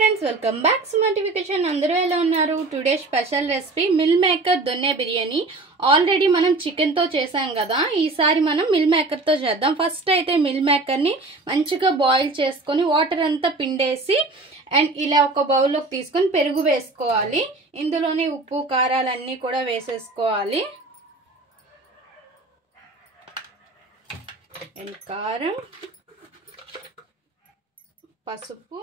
Friends welcome back to notification. అందరూ ఎలా ఉన్నారు? Today special recipe meal maker దొన్నె బిర్యానీ. ఆల్రెడీ మనం చికెన్ తో చేసాం కదా, ఈసారి మనం మిల్ మేకర్ తో చేద్దాం. ఫస్ట్ అయితే మిల్ మేకర్ ని మంచిగా బాయిల్ చేసుకొని వాటర్ అంతా పిండేసి అండ్ ఇలా ఒక బౌల్లోకి తీసుకొని పెరుగు వేసుకోవాలి. ఇందులోనే ఉప్పు కారాలన్నీ కూడా వేసేసుకోవాలి. అండ్ కారం, పసుపు,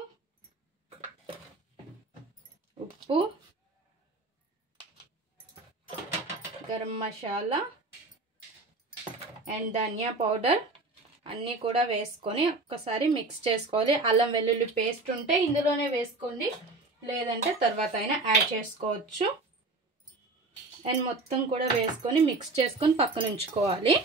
ఉప్పు, గరం మసాలా అండ్ ధనియా పౌడర్ అన్నీ కూడా వేసుకొని ఒక్కసారి మిక్స్ చేసుకోవాలి. అల్లం వెల్లుల్లి పేస్ట్ ఉంటే ఇందులోనే వేసుకోండి, లేదంటే తర్వాత అయినా యాడ్ చేసుకోవచ్చు. అండ్ మొత్తం కూడా వేసుకొని మిక్స్ చేసుకొని పక్కన ఉంచుకోవాలి.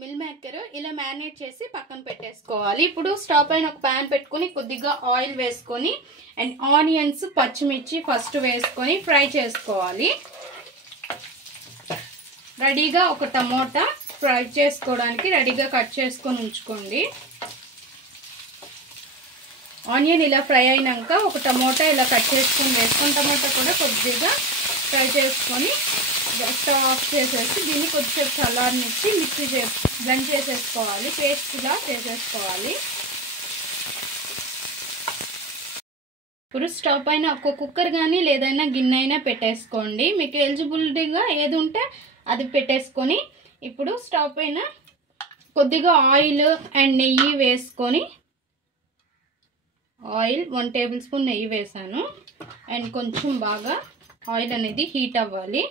మిల్ మేకర్ ఇలా మ్యారినేట్ చేసి పక్కన పెట్టేసుకోవాలి. ఇప్పుడు స్టవ్ పైన ఒక ప్యాన్ పెట్టుకొని కొద్దిగా ఆయిల్ వేసుకొని అండ్ ఆనియన్స్, పచ్చిమిర్చి ఫస్ట్ వేసుకొని ఫ్రై చేసుకోవాలి. రెడీగా ఒక టమోటా ఫ్రై చేసుకోవడానికి రెడీగా కట్ చేసుకొని ఉంచుకోండి. ఆనియన్ ఇలా ఫ్రై అయినాక ఒక టమోటా ఇలా కట్ చేసుకొని వేసుకొని టమోటా కూడా కొద్దిగా ఫ్రై చేసుకొని స్టవ్ ఆఫ్ చేసేసి దీన్ని కొద్దిసేపు చల్లారనిచ్చి మిక్సీ బ్లెండ్ చేసేసుకోవాలి, పేస్ట్లా చేసేసుకోవాలి. ఇప్పుడు స్టవ్ పైన ఒక కుక్కర్ కానీ లేదైనా గిన్నె అయినా పెట్టేసుకోండి. మీకు ఎలిజిబిలిటీగా ఏది ఉంటే అది పెట్టేసుకొని ఇప్పుడు స్టవ్ పైన కొద్దిగా ఆయిల్ అండ్ నెయ్యి వేసుకొని, ఆయిల్ 1 టేబుల్ స్పూన్ నెయ్యి వేసాను. అండ్ కొంచెం బాగా ఆయిల్ అనేది హీట్ అవ్వాలి.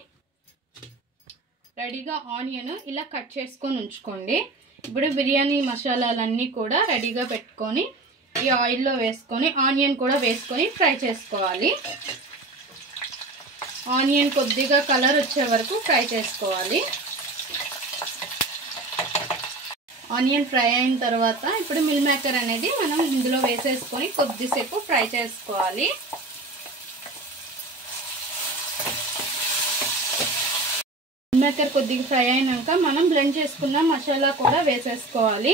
రెడీగా ఆనియన్ ఇలా కట్ చేసుకొని ఉంచుకోండి. ఇప్పుడు బిర్యానీ మసాలాలన్నీ కూడా రెడీగా పెట్టుకొని ఈ ఆయిల్లో వేసుకొని ఆనియన్ కూడా వేసుకొని ఫ్రై చేసుకోవాలి. ఆనియన్ కొద్దిగా కలర్ వచ్చే వరకు ఫ్రై చేసుకోవాలి. ఆనియన్ ఫ్రై అయిన తర్వాత ఇప్పుడు మిల్ మేకర్ అనేది మనం ఇందులో వేసేసుకొని కొద్దిసేపు ఫ్రై చేసుకోవాలి. మిల్ మేకర్ కొద్దిగా ఫ్రై అయినాక మనం బ్లెండ్ చేసుకున్న మసాలా కూడా వేసేసుకోవాలి.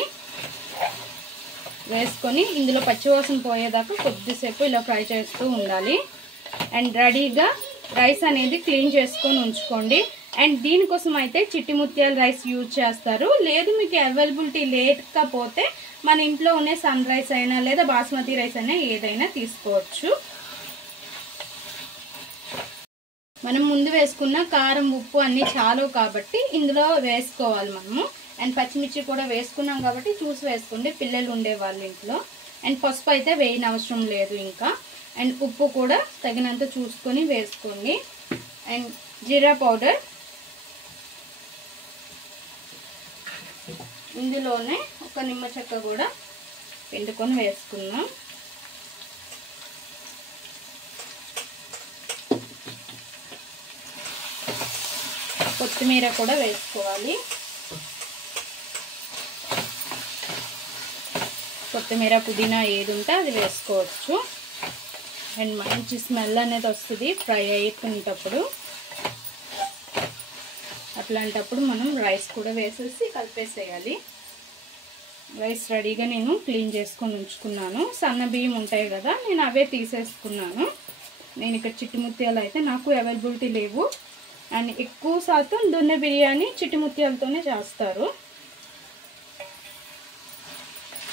వేసుకొని ఇందులో పచ్చివాసన పోయేదాకా కొద్దిసేపు ఇలా ఫ్రై చేస్తూ ఉండాలి. అండ్ రెడీగా రైస్ అనేది క్లీన్ చేసుకొని ఉంచుకోండి. అండ్ దీనికోసం అయితే చిట్టి ముత్యాల రైస్ యూజ్ చేస్తారు. లేదు మీకు అవైలబిలిటీ లేకపోతే మన ఇంట్లో ఉన్న సన్ రైస్ అయినా లేదా బాస్మతి రైస్ అయినా ఏదైనా తీసుకోవచ్చు. మనం ముందు వేసుకున్న కారం, ఉప్పు అన్నీ చాలు కాబట్టి ఇందులో వేసుకోవాలి మనము. అండ్ పచ్చిమిర్చి కూడా వేసుకున్నాం కాబట్టి చూసి వేసుకోండి, పిల్లలు ఉండే వాళ్ళ ఇంట్లో. అండ్ పసుపు అయితే వేయని అవసరం లేదు ఇంకా. అండ్ ఉప్పు కూడా తగినంత చూసుకొని వేసుకోండి. అండ్ జీరా పౌడర్ ఇందులోనే ఒక నిమ్మ చెక్క కూడా పిండుకొని వేసుకుందాం. కొత్తిమీర కూడా వేసుకోవాలి. కొత్తిమీర, పుదీనా ఏది ఉంటే అది వేసుకోవచ్చు. అండ్ మంచి స్మెల్ అనేది వస్తుంది ఫ్రై అయిపోయినప్పుడు. అట్లాంటప్పుడు మనం రైస్ కూడా వేసేసి కలిపేసేయాలి. రైస్ రెడీగా నేను క్లీన్ చేసుకొని ఉంచుకున్నాను. సన్న బియ్యం ఉంటాయి కదా, నేను అవే తీసేసుకున్నాను. నేను ఇక్కడ చిట్టి ముత్యాలు అయితే నాకు అవైలబిలిటీ లేవు. అండ్ ఎక్కువ శాతం దొన్నె బిర్యానీ చిట్టి ముత్యాలతోనే చేస్తారు.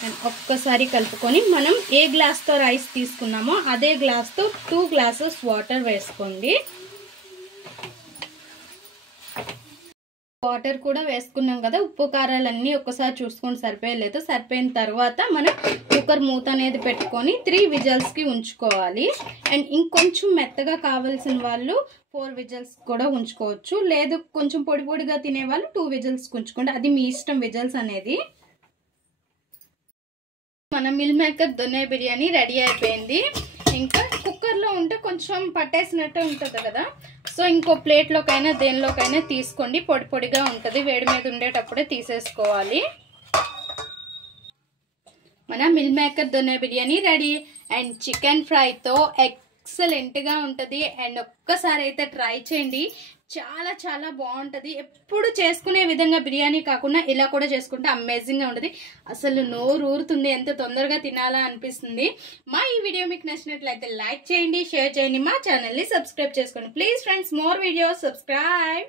అండ్ ఒక్కసారి కలుపుకొని మనం ఏ గ్లాస్తో రైస్ తీసుకున్నామో అదే గ్లాస్తో 2 గ్లాసెస్ వాటర్ వేసుకోండి. వాటర్ కూడా వేసుకున్నాం కదా, ఉప్పు కారాలన్నీ ఒక్కసారి చూసుకొని సరిపోయలేదు. సరిపోయిన తర్వాత మనం కుక్కర్ మూత అనేది పెట్టుకొని 3 విజిల్స్కి ఉంచుకోవాలి. అండ్ ఇంకొంచెం మెత్తగా కావాల్సిన వాళ్ళు 4 విజిల్స్ కూడా ఉంచుకోవచ్చు. లేదు కొంచెం పొడి పొడిగా తినేవాళ్ళు 2 విజిల్స్కి ఉంచుకోండి, అది మీ ఇష్టం విజిల్స్ అనేది. మన మిల్ మేకర్ దొన్నె బిర్యానీ రెడీ అయిపోయింది. ఇంకా కుక్కర్లో ఉంటే కొంచెం పట్టేసినట్టు ఉంటుంది కదా, సో ఇంకో ప్లేట్లోకైనా దేనిలోకైనా తీసుకోండి. పొడి పొడిగా ఉంటుంది, వేడి మీద ఉండేటప్పుడే తీసేసుకోవాలి. మన మిల్ మేకర్ దొన్నె బిర్యానీ రెడీ. అండ్ చికెన్ ఫ్రైతో ఎక్సలెంట్గా ఉంటుంది. అండ్ ఒక్కసారి అయితే ట్రై చేయండి. చాలా చాలా బాగుంటది. ఎప్పుడు చేసుకునే విధంగా బిర్యానీ కాకుండా ఇలా కూడా చేసుకుంటే అమేజింగ్ గా ఉంటది. అసలు నోరు ఊరుతుంది, ఎంత తొందరగా తినాలా అనిపిస్తుంది. మా ఈ వీడియో మీకు నచ్చినట్లయితే లైక్ చేయండి, షేర్ చేయండి, మా ఛానల్ ని సబ్స్క్రైబ్ చేసుకోండి. Please friends, more videos, subscribe.